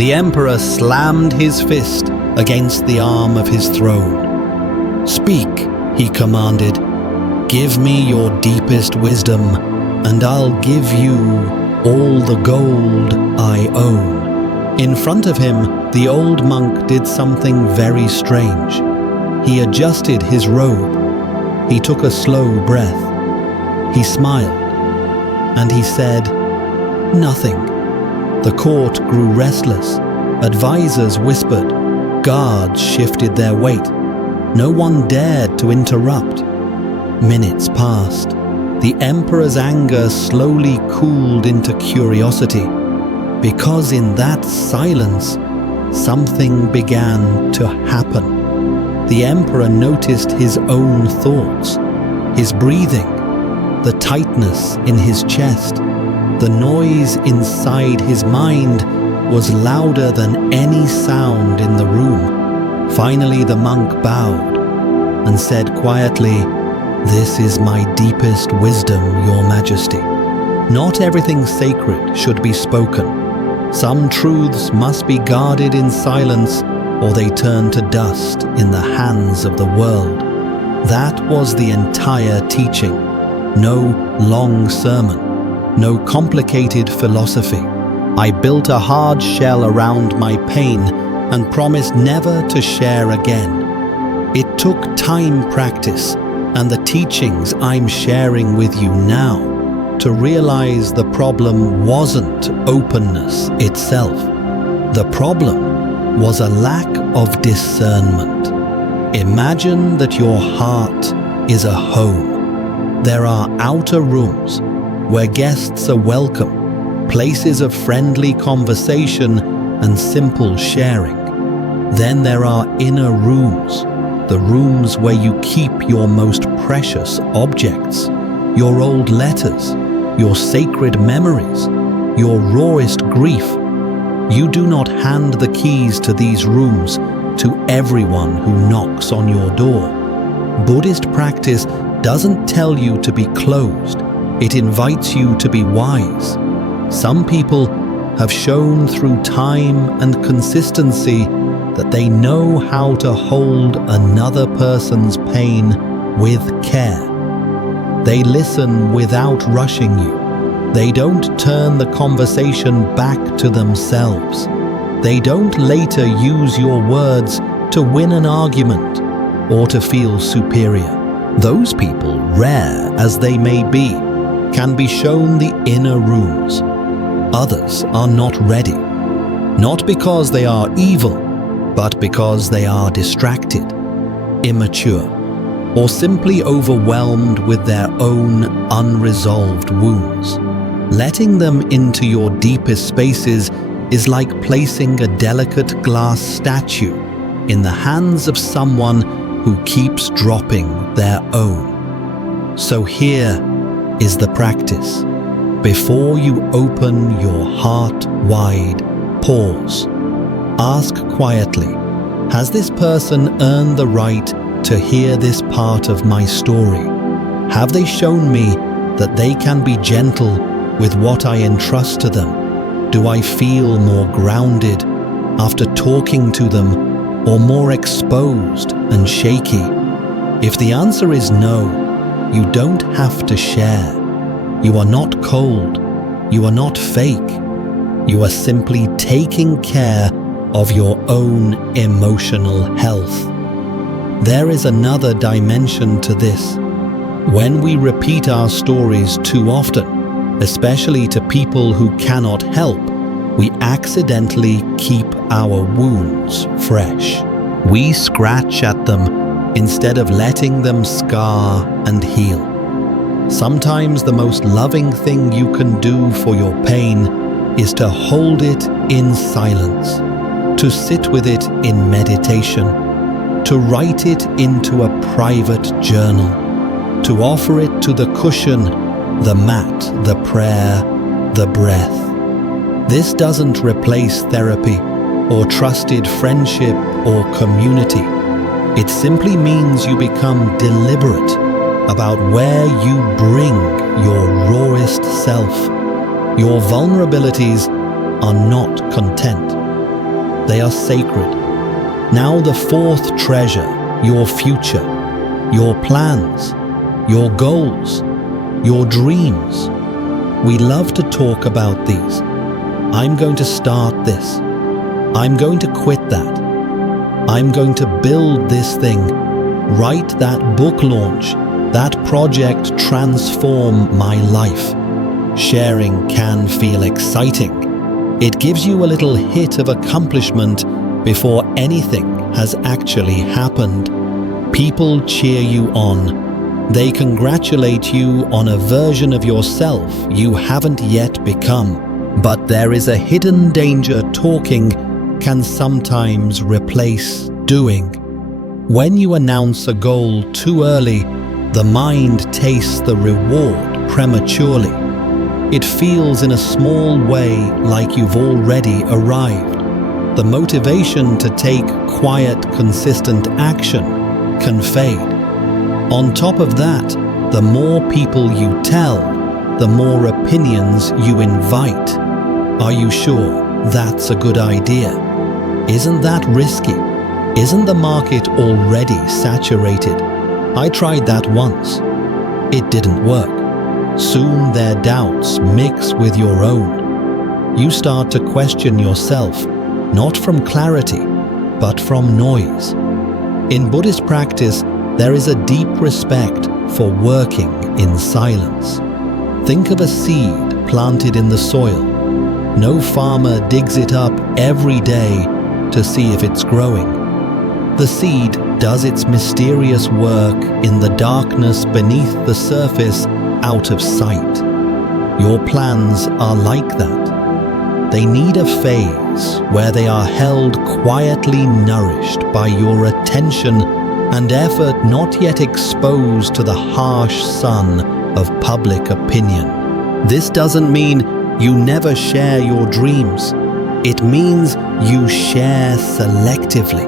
The emperor slammed his fist against the arm of his throne. "Speak," he commanded. "Give me your deepest wisdom, and I'll give you all the gold I own." In front of him, the old monk did something very strange. He adjusted his robe. He took a slow breath. He smiled, and he said, "Nothing." The court grew restless. Advisors whispered. Guards shifted their weight. No one dared to interrupt. Minutes passed. The emperor's anger slowly cooled into curiosity, because in that silence, something began to happen. The emperor noticed his own thoughts, his breathing, the tightness in his chest. The noise inside his mind was louder than any sound in the room. Finally, the monk bowed and said quietly, "This is my deepest wisdom, Your Majesty. Not everything sacred should be spoken. Some truths must be guarded in silence, or they turn to dust in the hands of the world." That was the entire teaching. No long sermon, no complicated philosophy. I built a hard shell around my pain and promised never to share again. It took time, practice, and the teachings I'm sharing with you now to realize the problem wasn't openness itself. The problem was a lack of discernment. Imagine that your heart is a home. There are outer rooms where guests are welcome, places of friendly conversation and simple sharing. Then there are inner rooms, the rooms where you keep your most precious objects, your old letters, your sacred memories, your rawest grief. You do not hand the keys to these rooms to everyone who knocks on your door. Buddhist practice doesn't tell you to be closed, it invites you to be wise. Some people have shown through time and consistency that they know how to hold another person's pain with care. They listen without rushing you. They don't turn the conversation back to themselves. They don't later use your words to win an argument or to feel superior. Those people, rare as they may be, can be shown the inner rooms. Others are not ready, not because they are evil, but because they are distracted, immature, or simply overwhelmed with their own unresolved wounds. Letting them into your deepest spaces is like placing a delicate glass statue in the hands of someone who keeps dropping their own. So here is the practice. Before you open your heart wide, pause. Ask quietly, has this person earned the right to hear this part of my story? Have they shown me that they can be gentle with what I entrust to them? Do I feel more grounded after talking to them, or more exposed and shaky? If the answer is no, you don't have to share. You are not cold. You are not fake. You are simply taking care of your own emotional health. There is another dimension to this. When we repeat our stories too often, especially to people who cannot help, we accidentally keep our wounds fresh. We scratch at them instead of letting them scar and heal. Sometimes the most loving thing you can do for your pain is to hold it in silence, to sit with it in meditation, to write it into a private journal, to offer it to the cushion, the mat, the prayer, the breath. This doesn't replace therapy or trusted friendship or community. It simply means you become deliberate about where you bring your rawest self. Your vulnerabilities are not content. They are sacred. Now the fourth treasure, your future, your plans, your goals, your dreams. We love to talk about these. I'm going to start this. I'm going to quit that. I'm going to build this thing. Write that book launch. That project transform my life. Sharing can feel exciting. It gives you a little hit of accomplishment before anything has actually happened. People cheer you on. They congratulate you on a version of yourself you haven't yet become. But there is a hidden danger. Talking can sometimes replace doing. When you announce a goal too early, the mind tastes the reward prematurely. It feels in a small way like you've already arrived. The motivation to take quiet, consistent action can fade. On top of that, the more people you tell, the more opinions you invite. Are you sure that's a good idea? Isn't that risky? Isn't the market already saturated? I tried that once. It didn't work. Soon their doubts mix with your own. You start to question yourself, not from clarity, but from noise. In Buddhist practice, there is a deep respect for working in silence. Think of a seed planted in the soil. No farmer digs it up every day to see if it's growing. The seed does its mysterious work in the darkness beneath the surface, out of sight. Your plans are like that. They need a phase where they are held quietly nourished by your attention and effort, not yet exposed to the harsh sun of public opinion. This doesn't mean you never share your dreams. It means you share selectively.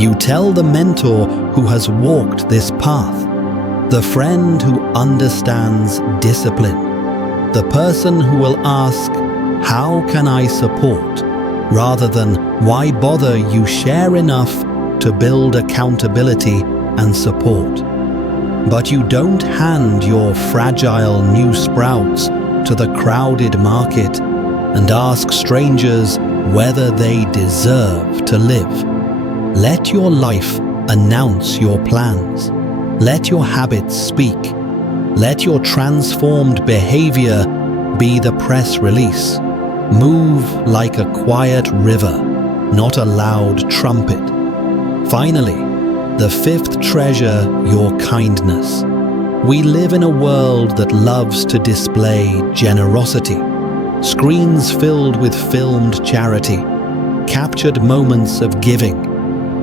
You tell the mentor who has walked this path, the friend who understands discipline, the person who will ask, "How can I support?" rather than "Why bother?" You share enough to build accountability and support. But you don't hand your fragile new sprouts to the crowded market and ask strangers whether they deserve to live. Let your life announce your plans. Let your habits speak. Let your transformed behavior be the press release. Move like a quiet river, not a loud trumpet. Finally, the fifth treasure, your kindness. We live in a world that loves to display generosity. Screens filled with filmed charity, captured moments of giving,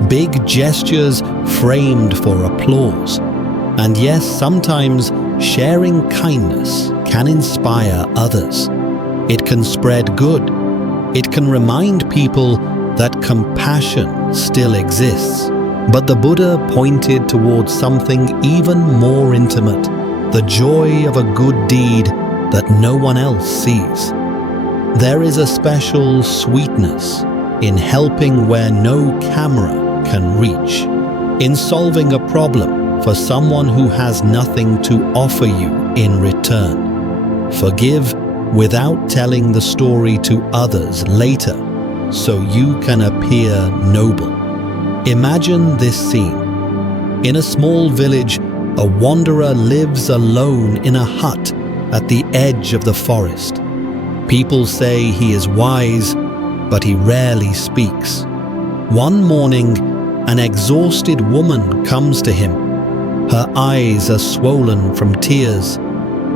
big gestures framed for applause. And yes, sometimes sharing kindness can inspire others. It can spread good. It can remind people that compassion still exists. But the Buddha pointed towards something even more intimate, the joy of a good deed that no one else sees. There is a special sweetness in helping where no camera can reach, in solving a problem for someone who has nothing to offer you in return. Forgive without telling the story to others later, so you can appear noble. Imagine this scene. In a small village, a wanderer lives alone in a hut at the edge of the forest. People say he is wise, but he rarely speaks. One morning, an exhausted woman comes to him. Her eyes are swollen from tears.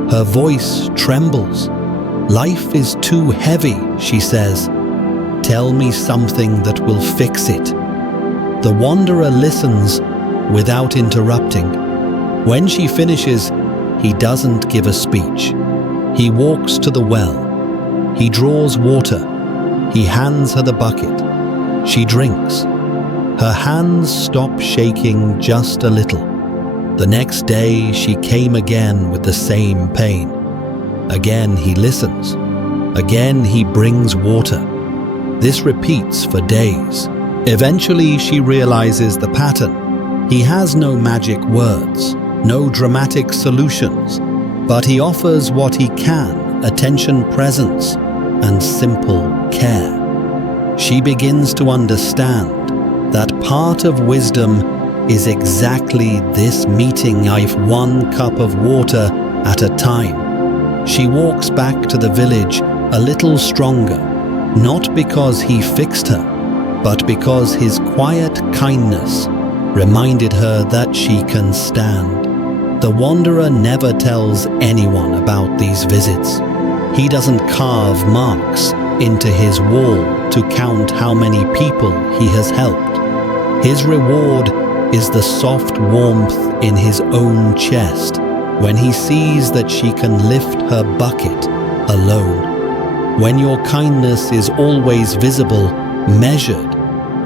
Her voice trembles. "Life is too heavy," she says. "Tell me something that will fix it." The wanderer listens without interrupting. When she finishes, he doesn't give a speech. He walks to the well. He draws water. He hands her the bucket. She drinks. Her hands stop shaking just a little. The next day she came again with the same pain. Again he listens. Again he brings water. This repeats for days. Eventually, she realizes the pattern. He has no magic words, no dramatic solutions, but he offers what he can: attention, presence, and simple care. She begins to understand that part of wisdom is exactly this: meeting life one cup of water at a time. She walks back to the village a little stronger, not because he fixed her, but because his quiet kindness reminded her that she can stand. The wanderer never tells anyone about these visits. He doesn't carve marks into his wall to count how many people he has helped. His reward is the soft warmth in his own chest when he sees that she can lift her bucket alone. When your kindness is always visible, measured,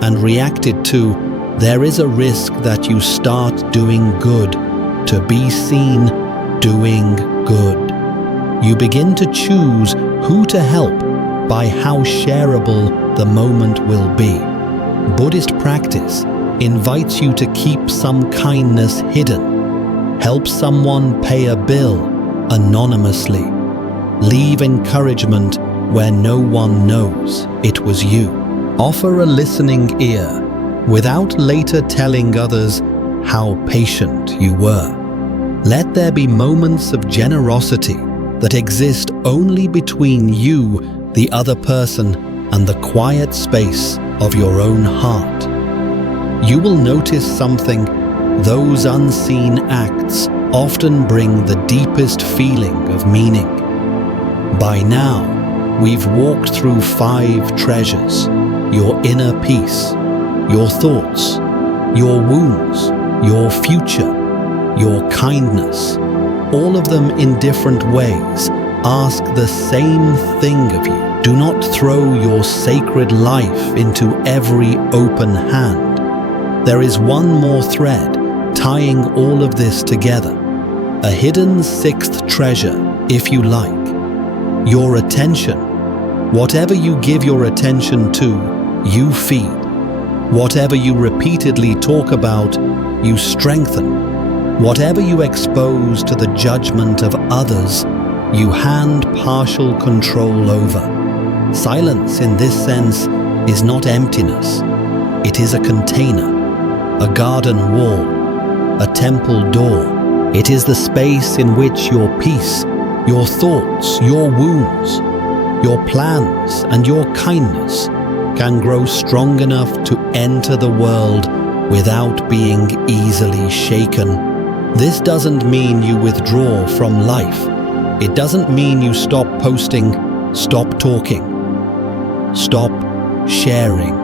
and reacted to, there is a risk that you start doing good to be seen doing good. You begin to choose who to help by how shareable the moment will be. Buddhist practice invites you to keep some kindness hidden. Help someone pay a bill anonymously. Leave encouragement where no one knows it was you. Offer a listening ear without later telling others how patient you were. Let there be moments of generosity that exist only between you, the other person, and the quiet space of your own heart. You will notice something: those unseen acts often bring the deepest feeling of meaning. By now, we've walked through 5 treasures: your inner peace, your thoughts, your wounds, your future, your kindness. All of them in different ways ask the same thing of you. Do not throw your sacred life into every open hand. There is one more thread tying all of this together, a hidden 6th treasure, if you like: your attention. Whatever you give your attention to, you feed. Whatever you repeatedly talk about, you strengthen. Whatever you expose to the judgment of others, you hand partial control over. Silence in this sense is not emptiness. It is a container, a garden wall, a temple door. It is the space in which your peace, your thoughts, your wounds, your plans, and your kindness can grow strong enough to enter the world without being easily shaken. This doesn't mean you withdraw from life. It doesn't mean you stop posting, stop talking, stop sharing.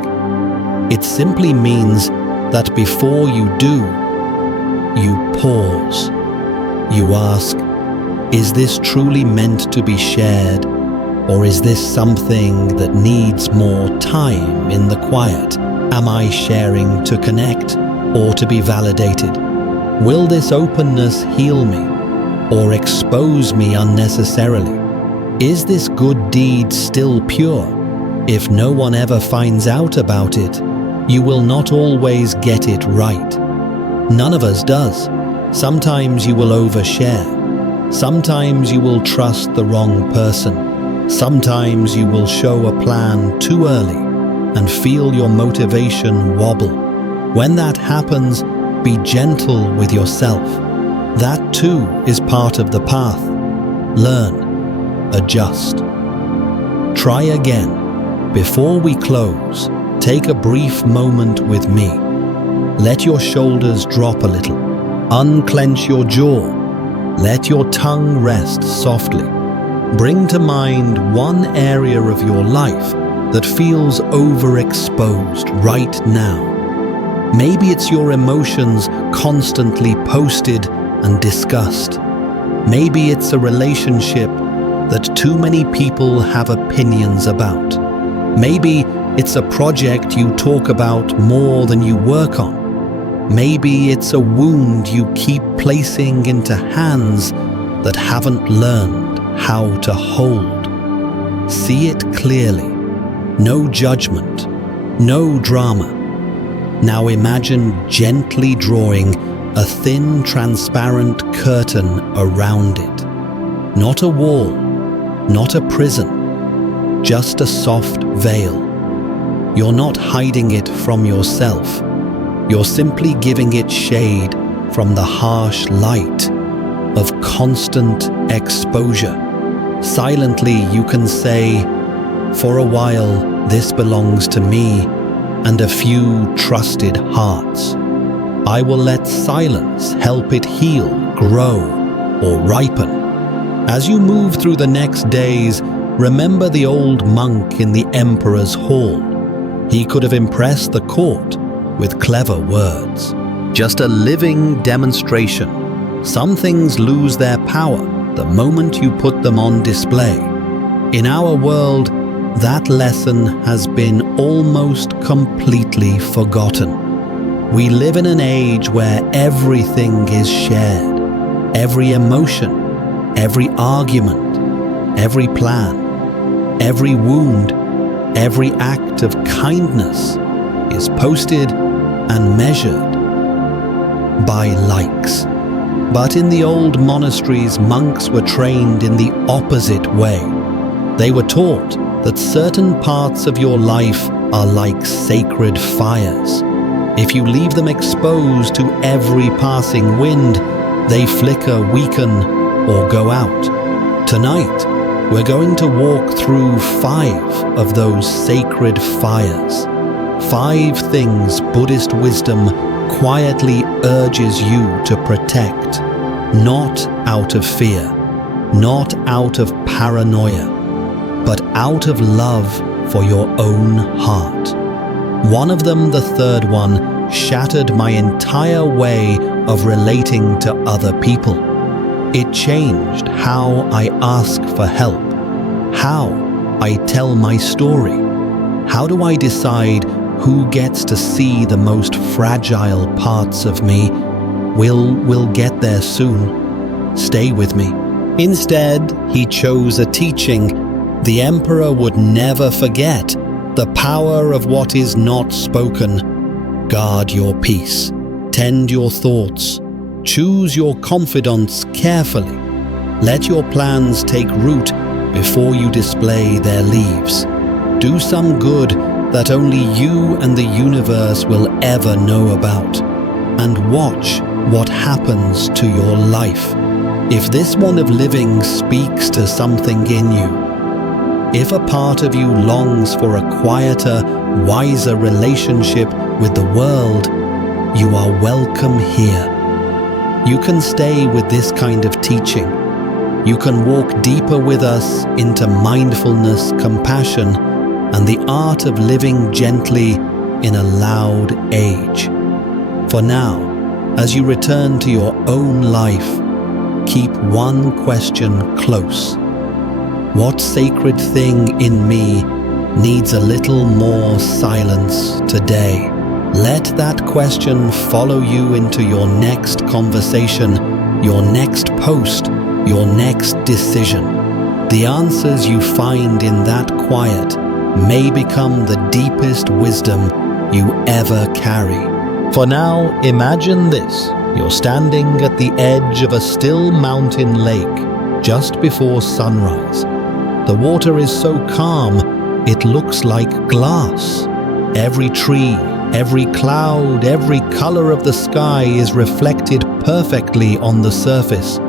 It simply means that before you do, you pause. You ask, is this truly meant to be shared? Or is this something that needs more time in the quiet? Am I sharing to connect or to be validated? Will this openness heal me or expose me unnecessarily? Is this good deed still pure? If no one ever finds out about it, you will not always get it right. None of us does. Sometimes you will overshare. Sometimes you will trust the wrong person. Sometimes you will show a plan too early and feel your motivation wobble. When that happens, be gentle with yourself. That too is part of the path. Learn, adjust. Try again. Before we close, take a brief moment with me. Let your shoulders drop a little. Unclench your jaw. Let your tongue rest softly. Bring to mind one area of your life that feels overexposed right now. Maybe it's your emotions constantly posted and discussed. Maybe it's a relationship that too many people have opinions about. Maybe it's a project you talk about more than you work on. Maybe it's a wound you keep placing into hands that haven't learned how to hold. See it clearly. no judgment, no drama. Now imagine gently drawing a thin, transparent curtain around it. Not a wall, not a prison, just a soft veil. You're not hiding it from yourself. You're simply giving it shade from the harsh light of constant exposure. Silently, you can say, "For a while, this belongs to me and a few trusted hearts. I will let silence help it heal, grow, or ripen." As you move through the next days, remember the old monk in the emperor's hall. He could have impressed the court with clever words. Just a living demonstration. Some things lose their power the moment you put them on display. In our world, that lesson has been almost completely forgotten. We live in an age where everything is shared. Every emotion, every argument, every plan, every wound, every act of kindness is posted and measured by likes. But in the old monasteries, monks were trained in the opposite way. They were taught that certain parts of your life are like sacred fires. If you leave them exposed to every passing wind, they flicker, weaken, or go out. Tonight, we're going to walk through 5 of those sacred fires. 5 things Buddhist wisdom quietly urges you to protect, not out of fear, not out of paranoia, but out of love for your own heart. One of them, the third one, shattered my entire way of relating to other people. It changed how I ask for help, how I tell my story. How do I decide who gets to see the most fragile parts of me? We'll get there soon. Stay with me. Instead, he chose a teaching the emperor would never forget: the power of what is not spoken. Guard your peace. Tend your thoughts. Choose your confidants carefully. Let your plans take root before you display their leaves. Do some good that only you and the universe will ever know about. And watch what happens to your life. If this one of living speaks to something in you, if a part of you longs for a quieter, wiser relationship with the world, you are welcome here. You can stay with this kind of teaching. You can walk deeper with us into mindfulness, compassion, and the art of living gently in a loud age. For now, as you return to your own life, keep one question close. What sacred thing in me needs a little more silence today? Let that question follow you into your next conversation, your next post, your next decision. The answers you find in that quiet may become the deepest wisdom you ever carry. For now, imagine this. You're standing at the edge of a still mountain lake just before sunrise. The water is so calm, it looks like glass. Every tree, every cloud, every color of the sky is reflected perfectly on the surface.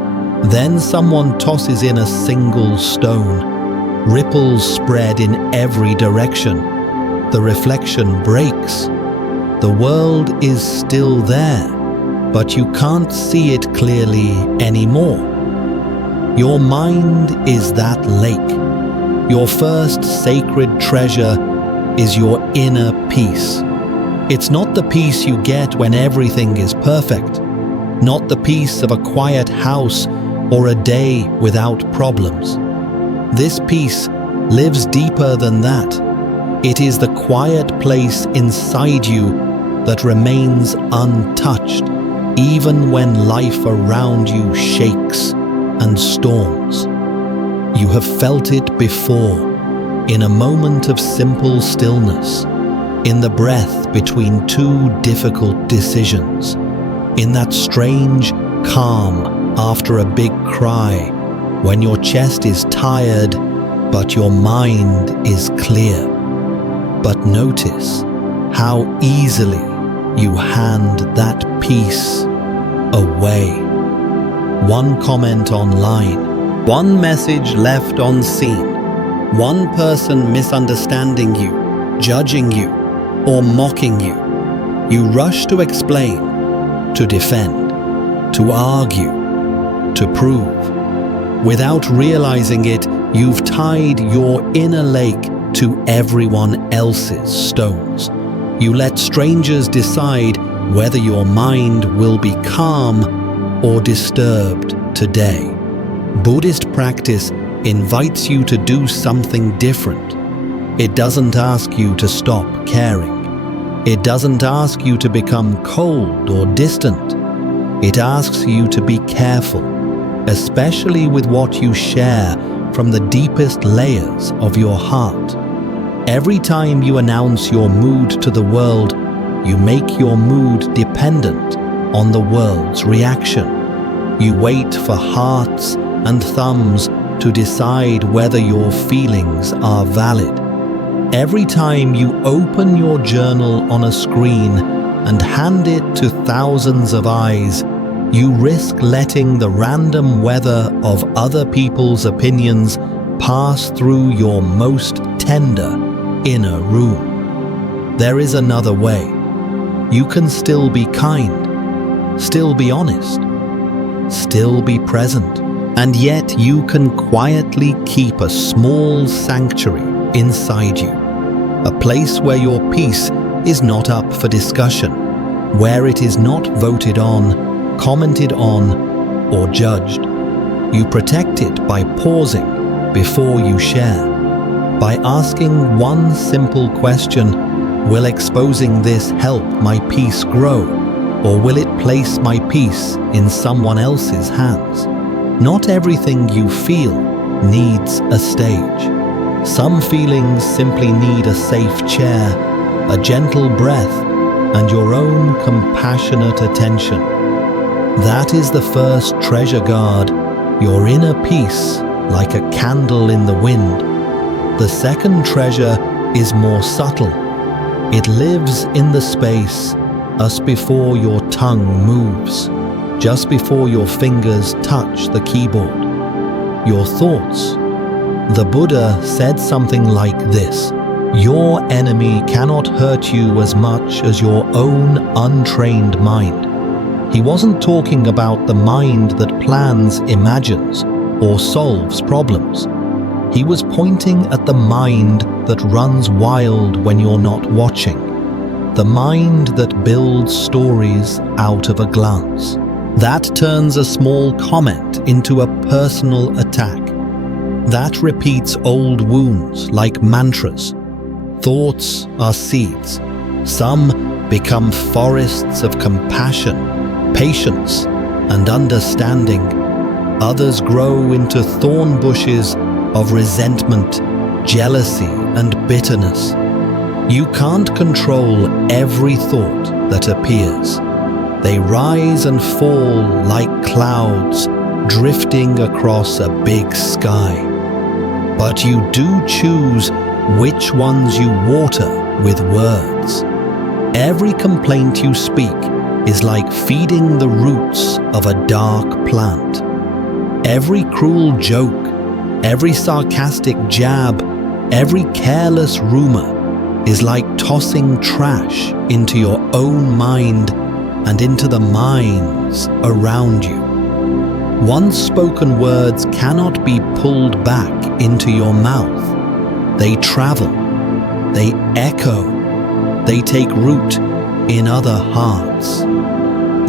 Then someone tosses in a single stone. Ripples spread in every direction. The reflection breaks. The world is still there, but you can't see it clearly anymore. Your mind is that lake. Your first sacred treasure is your inner peace. It's not the peace you get when everything is perfect, not the peace of a quiet house or a day without problems. This peace lives deeper than that. It is the quiet place inside you that remains untouched, even when life around you shakes and storms. You have felt it before. in a moment of simple stillness, in the breath between two difficult decisions, in that strange calm after a big cry, when your chest is tired but your mind is clear. But notice how easily you hand that peace away. One comment online, one message left unseen, one person misunderstanding you, judging you, or mocking you. You rush to explain, to defend, to argue, to prove. Without realizing it, you've tied your inner lake to everyone else's stones. You let strangers decide whether your mind will be calm or disturbed today. Buddhist practice invites you to do something different. It doesn't ask you to stop caring. It doesn't ask you to become cold or distant. It asks you to be careful, especially with what you share from the deepest layers of your heart. Every time you announce your mood to the world, you make your mood dependent on the world's reaction. You wait for hearts and thumbs to decide whether your feelings are valid. Every time you open your journal on a screen and hand it to thousands of eyes, you risk letting the random weather of other people's opinions pass through your most tender inner room. There is another way. You can still be kind, still be honest, still be present, and yet you can quietly keep a small sanctuary inside you, a place where your peace is not up for discussion, where it is not voted on, commented on, or judged. You protect it by pausing before you share, by asking one simple question: will exposing this help my peace grow, or will it place my peace in someone else's hands? Not everything you feel needs a stage. Some feelings simply need a safe chair, a gentle breath, and your own compassionate attention. That is the first treasure guard, your inner peace, like a candle in the wind. The second treasure is more subtle. It lives in the space just before your tongue moves, just before your fingers touch the keyboard. Your thoughts. The Buddha said something like this: your enemy cannot hurt you as much as your own untrained mind. He wasn't talking about the mind that plans, imagines, or solves problems. He was pointing at the mind that runs wild when you're not watching, the mind that builds stories out of a glance. That turns a small comment into a personal attack. That repeats old wounds like mantras. Thoughts are seeds. Some become forests of compassion, patience, and understanding. Others grow into thorn bushes of resentment, jealousy, and bitterness. You can't control every thought that appears. They rise and fall like clouds drifting across a big sky. But you do choose which ones you water with words. Every complaint you speak is like feeding the roots of a dark plant. Every cruel joke, every sarcastic jab, every careless rumor is like tossing trash into your own mind and into the minds around you. Once spoken words cannot be pulled back into your mouth. They travel, they echo, they take root in other hearts.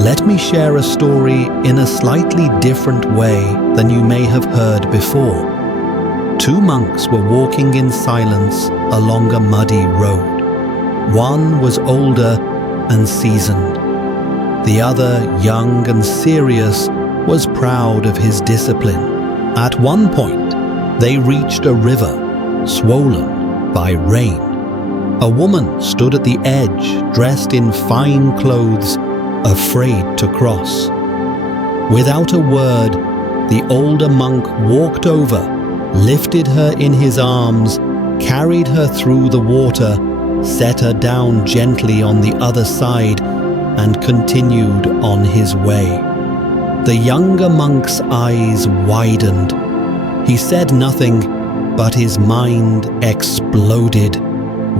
Let me share a story in a slightly different way than you may have heard before. Two monks were walking in silence along a muddy road. One was older and seasoned. The other, young and serious, was proud of his discipline. At one point, they reached a river, swollen by rain. A woman stood at the edge, dressed in fine clothes, afraid to cross. Without a word, the older monk walked over, lifted her in his arms, carried her through the water, set her down gently on the other side, and continued on his way. The younger monk's eyes widened. He said nothing, but his mind exploded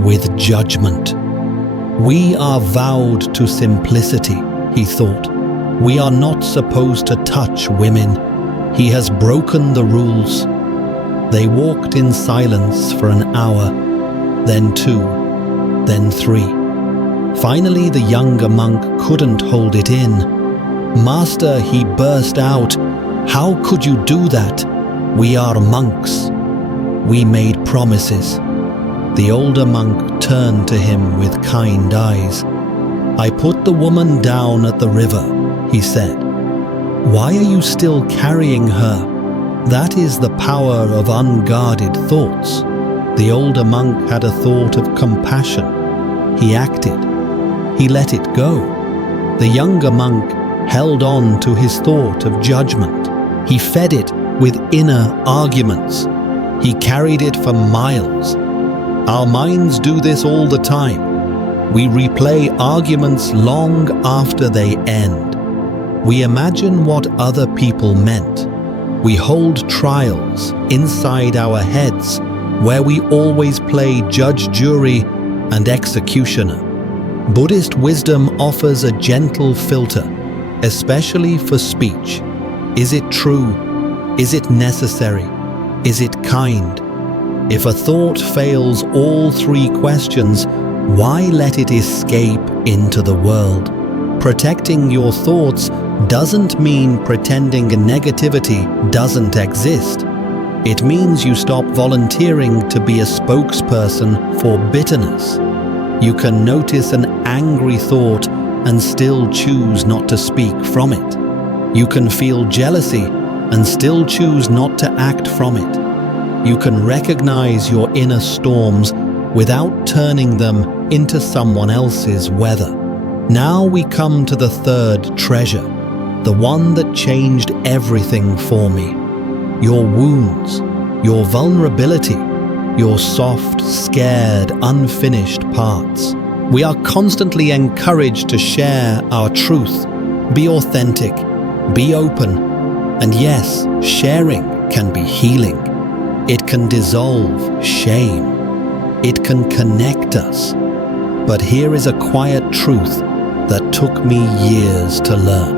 with judgment. We are vowed to simplicity, he thought. We are not supposed to touch women. He has broken the rules. They walked in silence for an hour, then 2, then 3. Finally, the younger monk couldn't hold it in. "Master," he burst out, "how could you do that? We are monks. We made promises." The older monk turned to him with kind eyes. "I put the woman down at the river," he said. "Why are you still carrying her? That is the power of unguarded thoughts." The older monk had a thought of compassion. He acted. He let it go. The younger monk held on to his thought of judgment. He fed it with inner arguments. He carried it for miles. Our minds do this all the time. We replay arguments long after they end. We imagine what other people meant. We hold trials inside our heads where we always play judge, jury, and executioner. Buddhist wisdom offers a gentle filter, especially for speech. Is it true? Is it necessary? Is it kind? If a thought fails all 3 questions, why let it escape into the world? Protecting your thoughts doesn't mean pretending negativity doesn't exist. It means you stop volunteering to be a spokesperson for bitterness. You can notice an angry thought and still choose not to speak from it. You can feel jealousy and still choose not to act from it. You can recognize your inner storms without turning them into someone else's weather. Now we come to the 3rd treasure, the one that changed everything for me. Your wounds, your vulnerability, your soft, scared, unfinished parts. We are constantly encouraged to share our truth, be authentic, be open, and yes, sharing can be healing. It can dissolve shame. It can connect us. But here is a quiet truth that took me years to learn.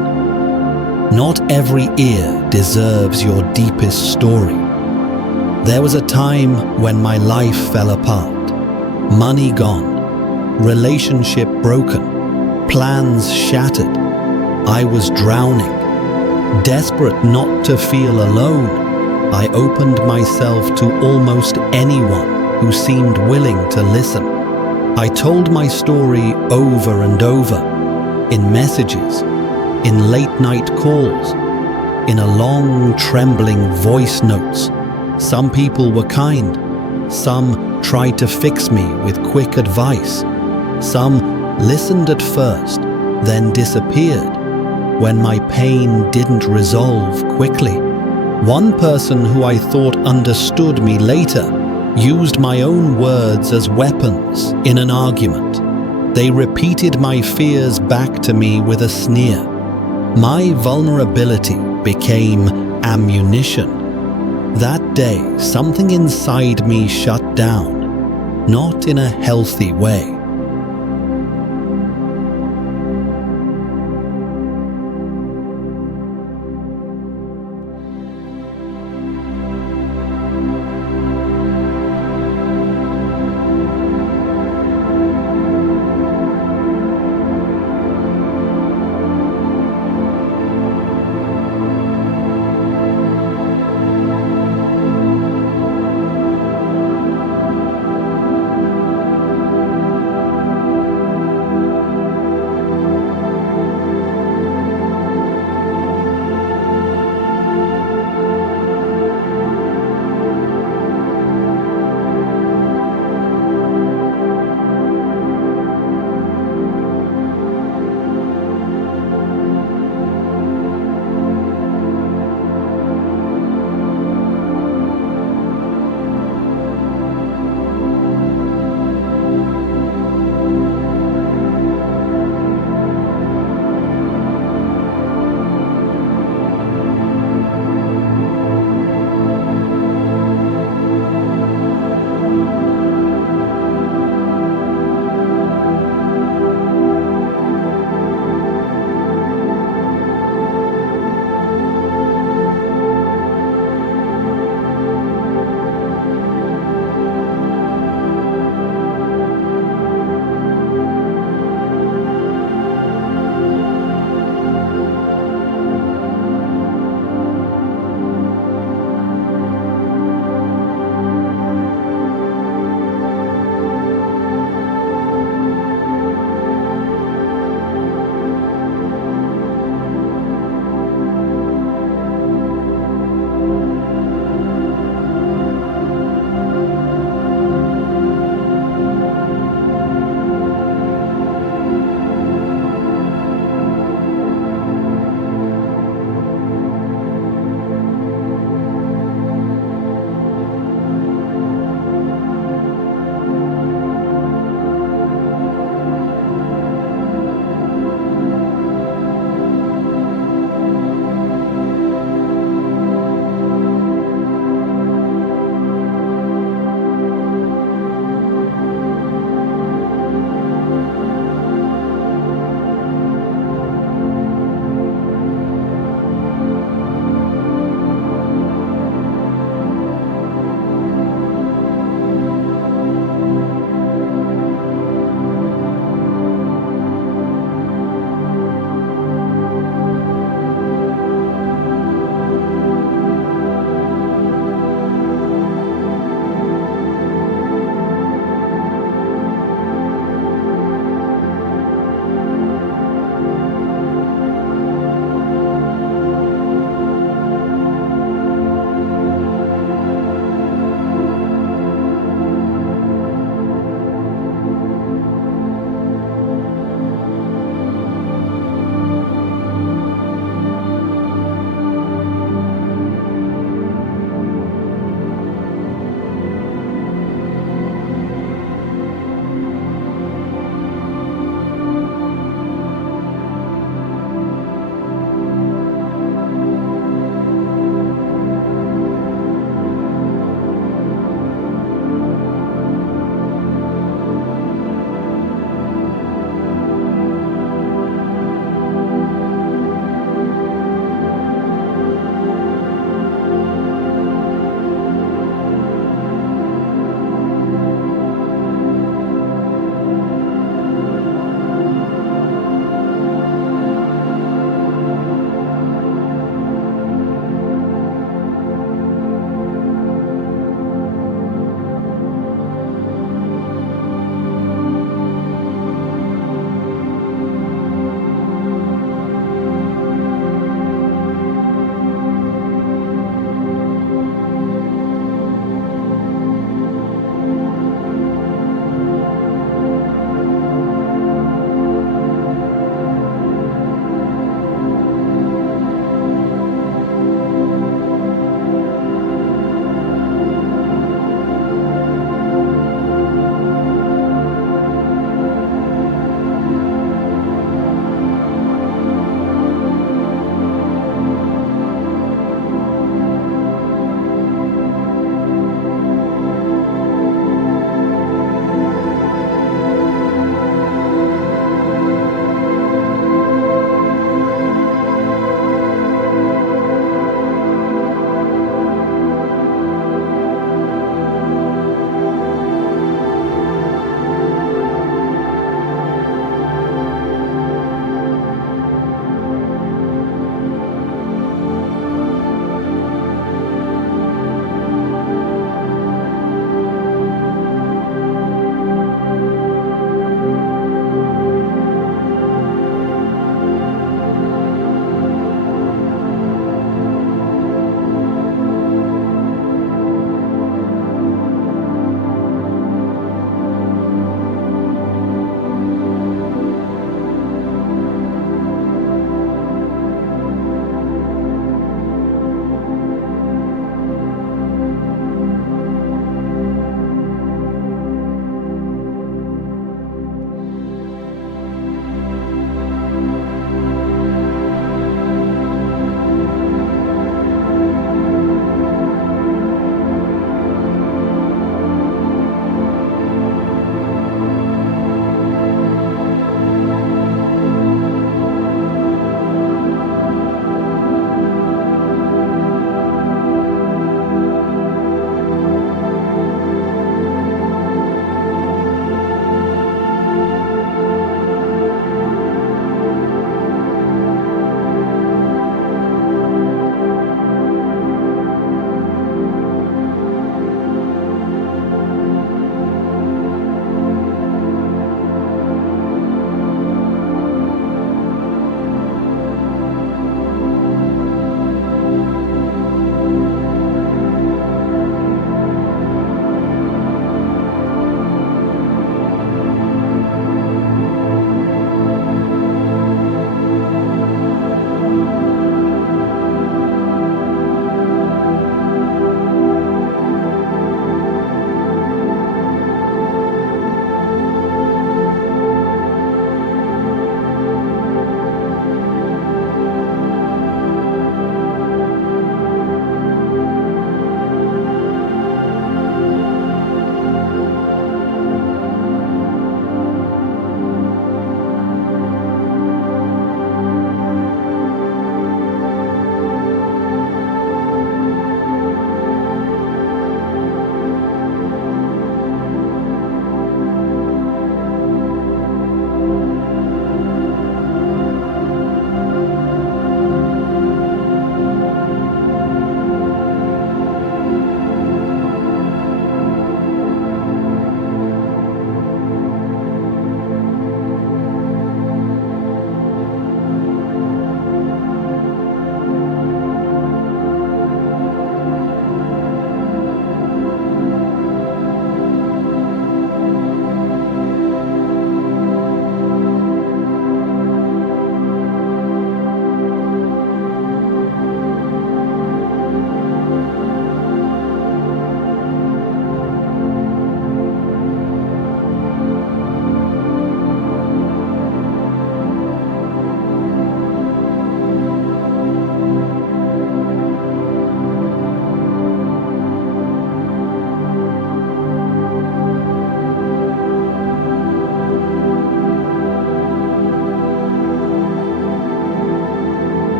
Not every ear deserves your deepest story. There was a time when my life fell apart. Money gone. Relationship broken. Plans shattered. I was drowning. Desperate not to feel alone, I opened myself to almost anyone who seemed willing to listen. I told my story over and over, in messages, in late-night calls, in a long, trembling voice notes. Some people were kind. Some tried to fix me with quick advice. Some listened at first, then disappeared when my pain didn't resolve quickly. One person who I thought understood me later used my own words as weapons in an argument. They repeated my fears back to me with a sneer. My vulnerability became ammunition. That day, something inside me shut down, not in a healthy way.